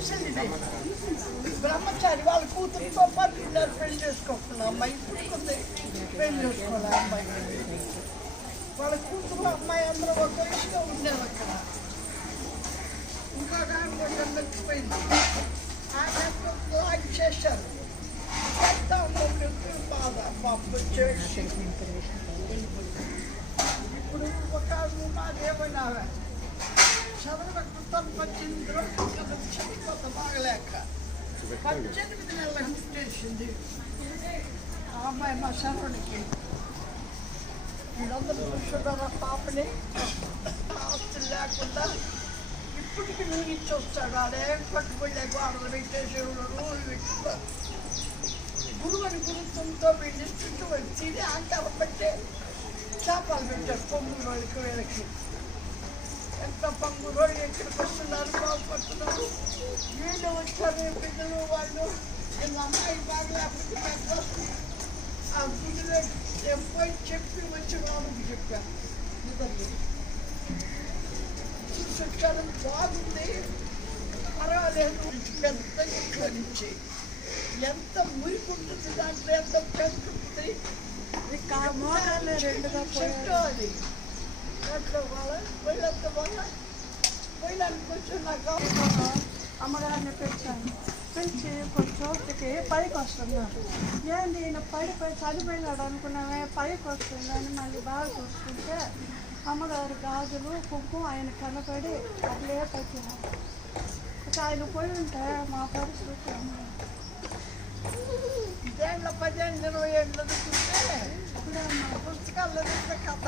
అసలు ఇది బ్రహ్మచారి వాళ్ళ కూతురుతో పాటు ఉన్నారు పెళ్లి చేసుకుంటున్నా అమ్మాయి పుట్టుకుంది పెళ్లి చేసుకోవాలి ఆ అమ్మాయి వాళ్ళ కూతురు అమ్మాయి అందరూ ఒక వయసులో ఉండేది అక్కడ ఇంకొక ఆమె కూడా నచ్చిపోయింది ఆమె లాగ్ చేశారు పెద్ద అమ్మకి బాధ పాప చేసి ఇప్పుడు ఒక మాదేమైనా చదవకు తను పద్దెనిమిది రోజులు కదా చనిపోత బాగలేక పద్దెనిమిది నెలల చేసింది ఆ అమ్మాయి మా శరణికి వీళ్ళందరూ చూస్తున్నారు ఆ పాపని ఆస్తులు లేకుండా ఇప్పటికి నువ్వు ఇచ్చి వస్తాడు అదే పట్టుబడి గోడలు పెట్టేసేవాడు రోజు పెట్టుకున్నారు గురువుని గురుత్వంతో వీళ్ళు చుట్టూ వచ్చి ఆకారం పెట్టే చేపలు పెట్టారు పొంగు వాళ్ళకి వీళ్ళకి ఎంత పొంగు రోజు ఇక్కడికి వస్తున్నారు బాగుపడుతున్నారు. వీళ్ళు వచ్చారు బిడ్డలు వాళ్ళు. వీళ్ళ అమ్మాయి బాగలేకపోతే పెద్ద ఆ గుడిలో పోయి చెప్పి వచ్చి వాళ్ళకి చెప్పాను ఇద్దరు చూసి వచ్చాను బాగుంది. పర్వాలేదు. పెద్ద ఇంట్లో నుంచి ఎంత మురికి ఉంటుంది దాంట్లో ఎంత రెండుగా చెట్టు అది దాంట్లో వాళ్ళ పోయినంత కొంచెం నాకు అమ్మగారిని పెంచాను పిలిచి కొంచెం పైకి వస్తున్నాను ఏంది ఈయన పై చనిపోయినాడు అనుకున్నామే పైకి వస్తుందని మళ్ళీ బాగా చూసుకుంటే అమ్మగారి గాజులు కుంకుమ ఆయన కనపడి అట్లే పెట్టినారు ఇక ఆయన పోయి ఉంటే మా పరిస్థితి అమ్మ. ఇదేళ్ళ పదిహేను ఇరవై ఏళ్ళు చూస్తే ఇప్పుడు పుస్తకాల్లో చూస్తే కథ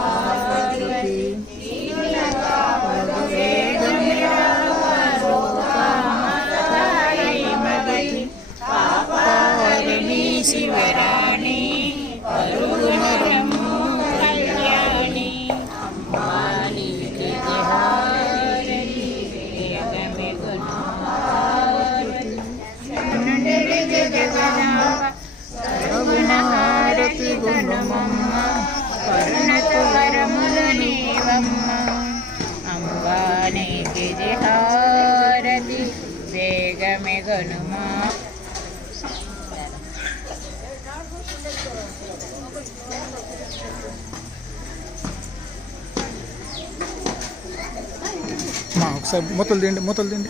హారతి గుణమమ్మ కరుణకు వరములు నీవమ్మ అంబానికి హారతి వేగమే గనుమా మా ఒకసారి మూతలు తిండి మూతలు తిండి.